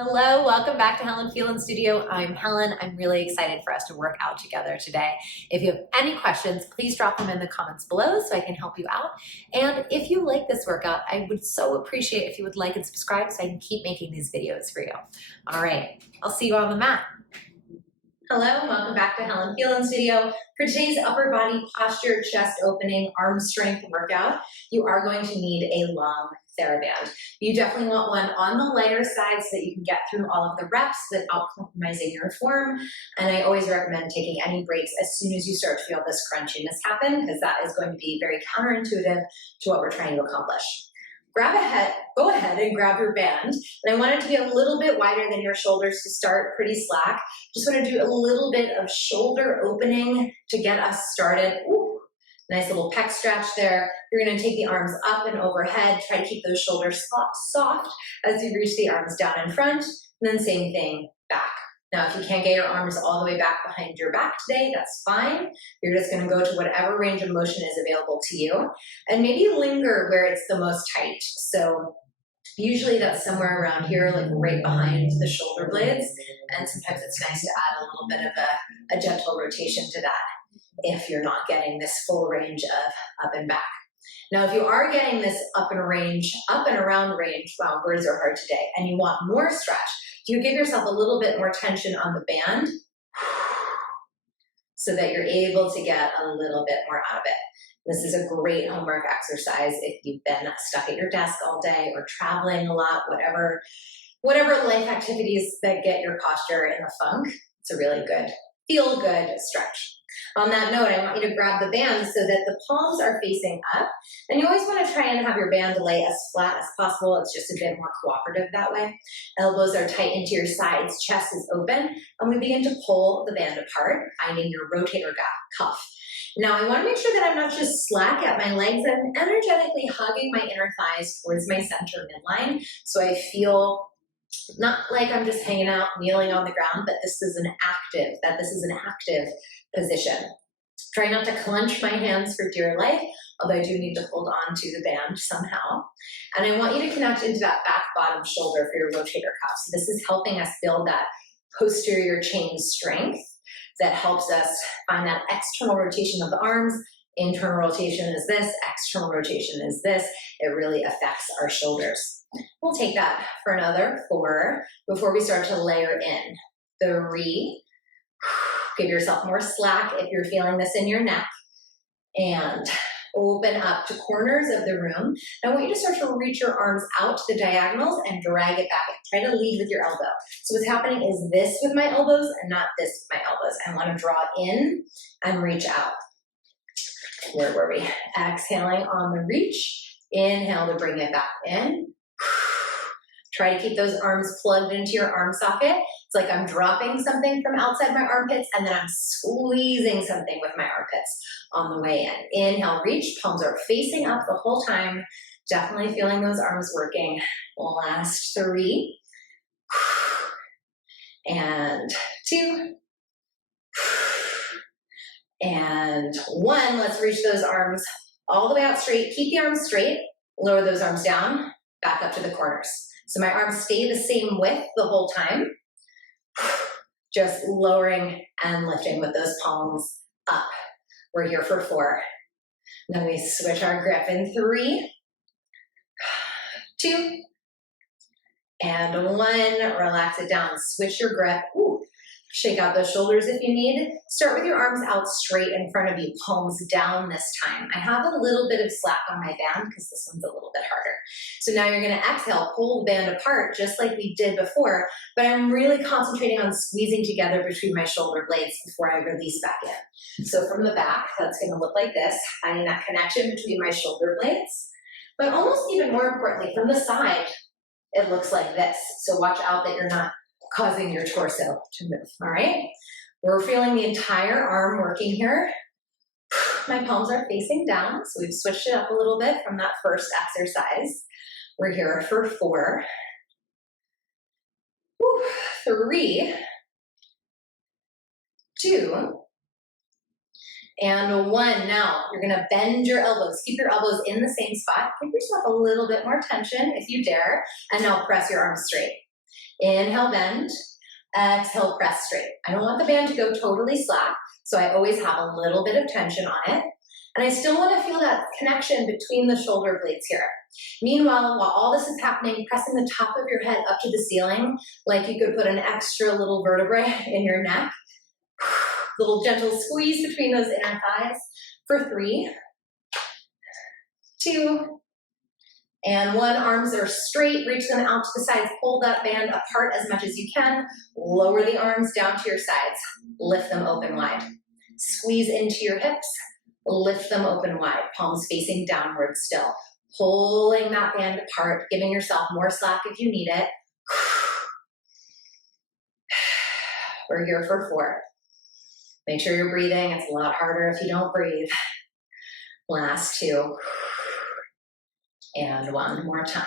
Hello, welcome back to Helen Phelan Studio. I'm Helen. I'm really excited for us to work out together today. If you have any questions, please drop them in the comments below so I can help you out. And if you like this workout, I would so appreciate if you would like and subscribe so I can keep making these videos for you. All right, I'll see you on the mat. Hello, welcome back to Helen Phelan Studio. For today's upper body posture, chest opening, arm strength workout, you are going to need a long TheraBand. You definitely want one on the lighter side so that you can get through all of the reps without compromising your form. And I always recommend taking any breaks as soon as you start to feel this crunchiness happen, because that is going to be very counterintuitive to what we're trying to accomplish. Go ahead and grab your band. And I want it to be a little bit wider than your shoulders to start, pretty slack. Just want to do a little bit of shoulder opening to get us started. Ooh, nice little pec stretch there. You're going to take the arms up and overhead. Try to keep those shoulders soft as you reach the arms down in front. And then same thing back. Now, if you can't get your arms all the way back behind your back today, that's fine. You're just going to go to whatever range of motion is available to you. And maybe linger where it's the most tight. So usually that's somewhere around here, like right behind the shoulder blades. And sometimes it's nice to add a little bit of a gentle rotation to that if you're not getting this full range of up and back. Now, if you are getting this up and around range, wow, words are hard today, and you want more stretch, you give yourself a little bit more tension on the band so that you're able to get a little bit more out of it. This is a great homework exercise if you've been stuck at your desk all day or traveling a lot, whatever life activities that get your posture in a funk. It's a really good, feel-good stretch. On that note, I want you to grab the band so that the palms are facing up. And you always want to try and have your band lay as flat as possible. It's just a bit more cooperative that way. Elbows are tight into your sides, chest is open, and we begin to pull the band apart, finding your rotator cuff. Now, I want to make sure that I'm not just slack at my legs. I'm energetically hugging my inner thighs towards my center midline, so I feel not like I'm just hanging out, kneeling on the ground, but this is an active position. Try not to clench my hands for dear life, although I do need to hold on to the band somehow. And I want you to connect into that back bottom shoulder for your rotator cuff. So this is helping us build that posterior chain strength that helps us find that external rotation of the arms. Internal rotation is this, external rotation is this. It really affects our shoulders. We'll take that for another 4 before we start to layer in. 3. Give yourself more slack if you're feeling this in your neck. And open up to corners of the room. I want you to start to reach your arms out to the diagonals and drag it back in. Try to lead with your elbow. So what's happening is this with my elbows and not this with my elbows. I want to draw in and reach out. Where were we? Exhaling on the reach. Inhale to bring it back in. Try to keep those arms plugged into your arm socket. It's like I'm dropping something from outside my armpits and then I'm squeezing something with my armpits on the way in. Inhale, reach, palms are facing up the whole time. Definitely feeling those arms working. Last 3. And 2. And 1. Let's reach those arms all the way out straight. Keep the arms straight. Lower those arms down, back up to the corners. So my arms stay the same width the whole time. Just lowering and lifting with those palms up. We're here for 4. Then we switch our grip in 3, 2, and 1. Relax it down. Switch your grip. Ooh. Shake out those shoulders if you need. Start with your arms out straight in front of you, palms down this time. I have a little bit of slack on my band because this one's a little bit harder. So now you're going to exhale, pull the band apart just like we did before, but I'm really concentrating on squeezing together between my shoulder blades before I release back in. So from the back, that's going to look like this, finding that connection between my shoulder blades. But almost even more importantly, from the side, it looks like this. So watch out that you're not causing your torso to move, all right? We're feeling the entire arm working here. My palms are facing down, so we've switched it up a little bit from that first exercise. We're here for 4, 3, 2, and 1. Now, you're gonna bend your elbows. Keep your elbows in the same spot. Give yourself a little bit more tension if you dare, and now press your arms straight. Inhale, bend. Exhale, press straight. I don't want the band to go totally slack, so I always have a little bit of tension on it. And I still want to feel that connection between the shoulder blades here. Meanwhile, while all this is happening, pressing the top of your head up to the ceiling, like you could put an extra little vertebrae in your neck. Little gentle squeeze between those inner thighs for 3, 2, and 1. Arms are straight, reach them out to the sides, pull that band apart as much as you can, lower the arms down to your sides, lift them open wide. Squeeze into your hips, lift them open wide, palms facing downward still. Pulling that band apart, giving yourself more slack if you need it. We're here for 4. Make sure you're breathing. It's a lot harder if you don't breathe. Last 2. And 1 more time.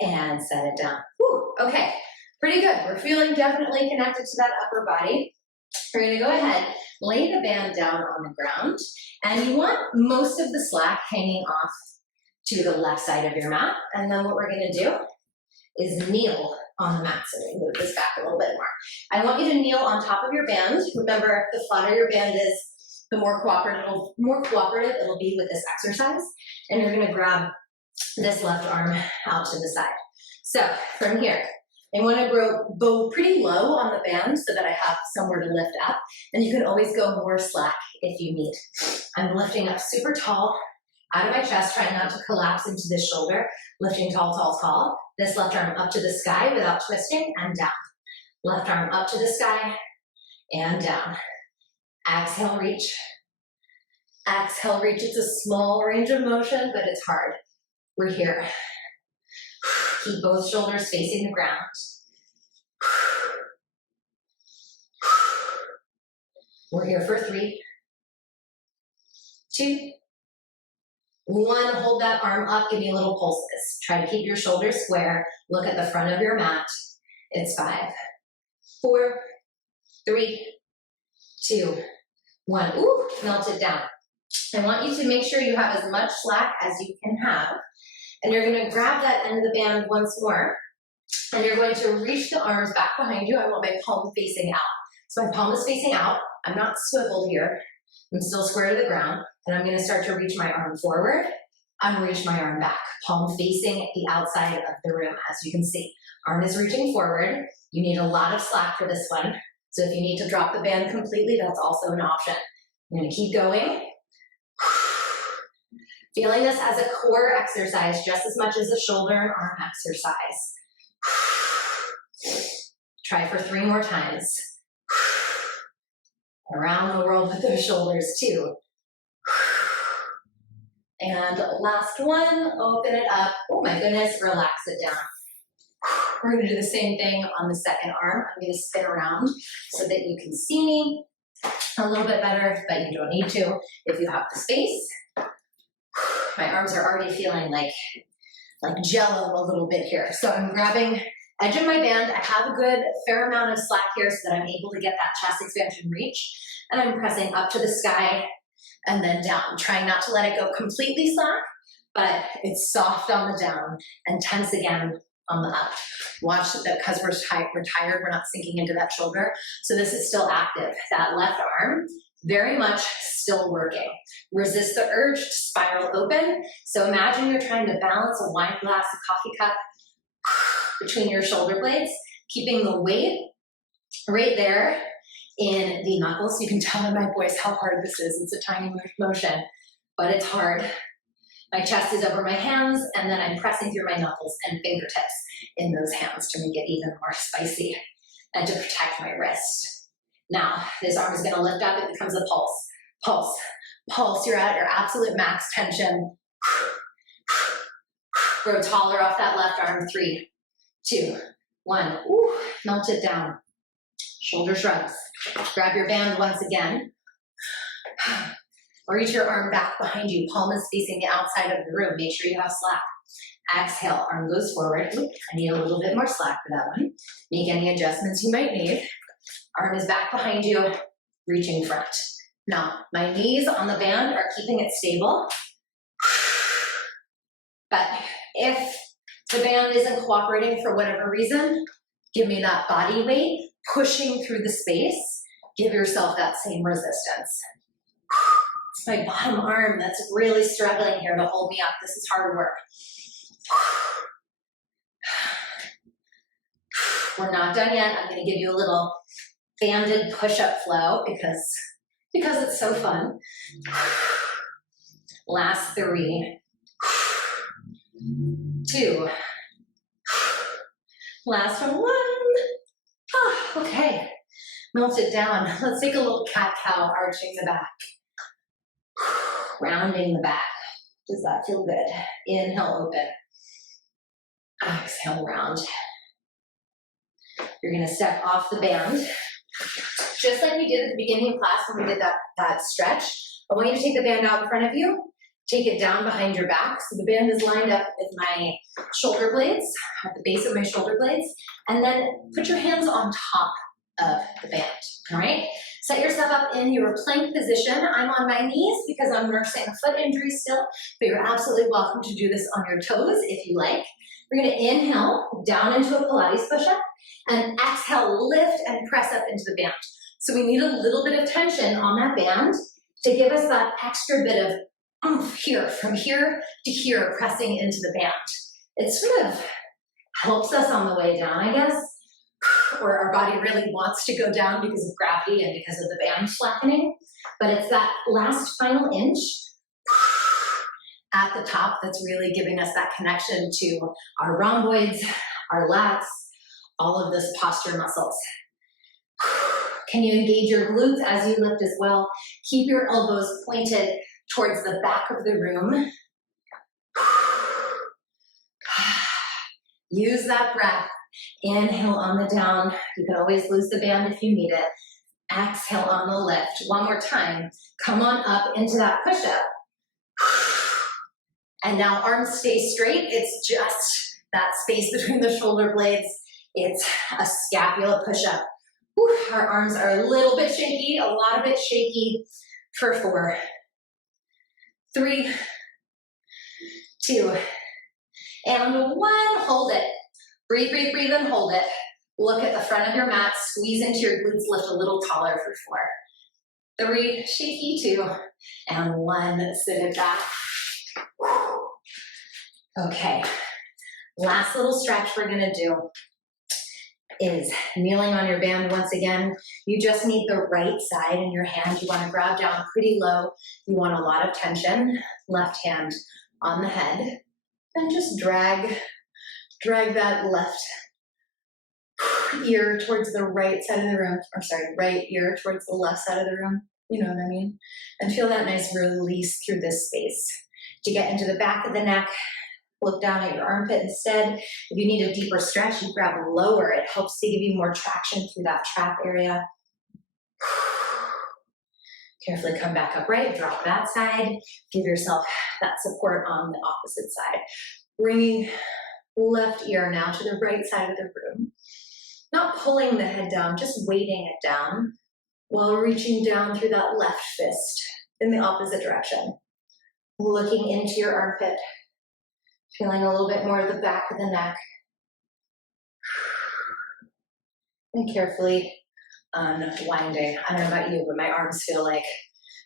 And set it down. Whew, okay, pretty good. We're feeling definitely connected to that upper body. We're gonna go ahead, lay the band down on the ground, and you want most of the slack hanging off to the left side of your mat. And then what we're gonna do is kneel on the mat. So let me move this back a little bit more. I want you to kneel on top of your band. Remember, the flatter your band is, the more cooperative it'll be with this exercise. And you're gonna grab this left arm out to the side. So from here, I want to go pretty low on the band so that I have somewhere to lift up. And you can always go more slack if you need. I'm lifting up super tall out of my chest, trying not to collapse into this shoulder. Lifting tall, tall, tall. This left arm up to the sky without twisting, and down. Left arm up to the sky and down. Exhale, reach. Exhale, reach. It's a small range of motion, but it's hard. We're here. Keep both shoulders facing the ground. We're here for 3, 2, 1. Hold that arm up, give me a little pulses. Try to keep your shoulders square. Look at the front of your mat. It's 5, 4, 3, 2, 1. Ooh, melt it down. I want you to make sure you have as much slack as you can have. And you're going to grab that end of the band once more. And you're going to reach the arms back behind you. I want my palm facing out. So my palm is facing out. I'm not swiveled here. I'm still square to the ground. And I'm going to start to reach my arm forward. I'm going to reach my arm back. Palm facing the outside of the room, as you can see. Arm is reaching forward. You need a lot of slack for this one. So if you need to drop the band completely, that's also an option. I'm going to keep going. Feeling this as a core exercise just as much as a shoulder and arm exercise. Try for 3 more times. Around the world with those shoulders too. And last one, open it up. Oh my goodness, relax it down. We're gonna do the same thing on the second arm. I'm gonna spin around so that you can see me a little bit better, but you don't need to if you have the space. My arms are already feeling like jello a little bit here. So I'm grabbing edge of my band. I have a good fair amount of slack here so that I'm able to get that chest expansion reach. And I'm pressing up to the sky and then down, trying not to let it go completely slack, but it's soft on the down and tense again on the up. Watch that, because we're tired, we're not sinking into that shoulder. So this is still active. That left arm, very much still working. Resist the urge to spiral open. So imagine you're trying to balance a wine glass, a coffee cup between your shoulder blades, keeping the weight right there in the knuckles. You can tell in my voice how hard this is. It's a tiny motion, but it's hard. My chest is over my hands, and then I'm pressing through my knuckles and fingertips in those hands to make it even more spicy and to protect my wrist. Now, this arm is gonna lift up, it becomes a pulse. Pulse, pulse, you're at your absolute max tension. Grow taller off that left arm, 3, 2, 1. Ooh, melt it down. Shoulder shrugs. Grab your band once again. Or reach your arm back behind you. Palm is facing the outside of the room. Make sure you have slack. Exhale, arm goes forward. Oop, I need a little bit more slack for that one. Make any adjustments you might need. Arm is back behind you, reaching front. Now, my knees on the band are keeping it stable. But if the band isn't cooperating for whatever reason, give me that body weight pushing through the space. Give yourself that same resistance. It's my bottom arm that's really struggling here to hold me up. This is hard work. We're not done yet. I'm going to give you a little banded push-up flow because it's so fun. Last 3, 2, last 1. Okay, melt it down. Let's take a little cat-cow, arching the back, rounding the back. Does that feel good? Inhale, open. Exhale, round. You're gonna step off the band. Just like we did at the beginning of class when we did that stretch, I want you to take the band out in front of you, take it down behind your back. So the band is lined up with my shoulder blades, at the base of my shoulder blades, and then put your hands on top of the band, all right? Set yourself up in your plank position. I'm on my knees because I'm nursing a foot injury still, but you're absolutely welcome to do this on your toes if you like. We're gonna inhale down into a Pilates push-up, and exhale, lift and press up into the band. So we need a little bit of tension on that band to give us that extra bit of oomph here, from here to here, pressing into the band. It sort of helps us on the way down, I guess, or our body really wants to go down because of gravity and because of the band slackening. But it's that last final inch at the top that's really giving us that connection to our rhomboids, our lats, all of those posture muscles. Can you engage your glutes as you lift as well? Keep your elbows pointed towards the back of the room. Use that breath. Inhale on the down. You can always lose the band if you need it. Exhale on the lift. One more time. Come on up into that push-up. And now arms stay straight. It's just that space between the shoulder blades. It's a scapula push-up. Our arms are a little bit shaky, a lot of it shaky for 4, 3, 2, and 1. Hold it. Breathe, breathe, breathe, and hold it. Look at the front of your mat. Squeeze into your glutes. Lift a little taller for 4, 3, shaky 2, and 1. Sit it back. Okay. Last little stretch we're going to do is kneeling on your band once again. You just need the right side in your hand. You want to grab down pretty low. You want a lot of tension. Left hand on the head. And just drag that left ear towards the right side of the room. Or sorry, right ear towards the left side of the room. You know what I mean? And feel that nice release through this space. To get into the back of the neck, look down at your armpit instead. If you need a deeper stretch, you grab lower. It helps to give you more traction through that trap area. Carefully come back upright, drop that side. Give yourself that support on the opposite side. Bringing left ear now to the right side of the room. Not pulling the head down, just weighting it down while reaching down through that left fist in the opposite direction. Looking into your armpit. Feeling a little bit more of the back of the neck. And carefully unwinding. I don't know about you, but my arms feel like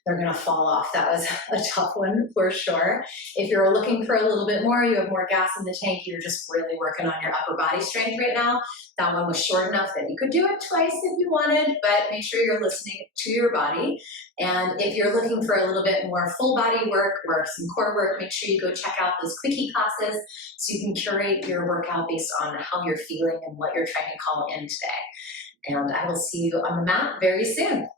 they're gonna fall off. That was a tough one for sure. If you're looking for a little bit more, you have more gas in the tank, you're just really working on your upper body strength right now. That one was short enough that you could do it twice if you wanted, but make sure you're listening to your body. And if you're looking for a little bit more full body work or some core work, make sure you go check out those quickie classes so you can curate your workout based on how you're feeling and what you're trying to call in today. And I will see you on the mat very soon.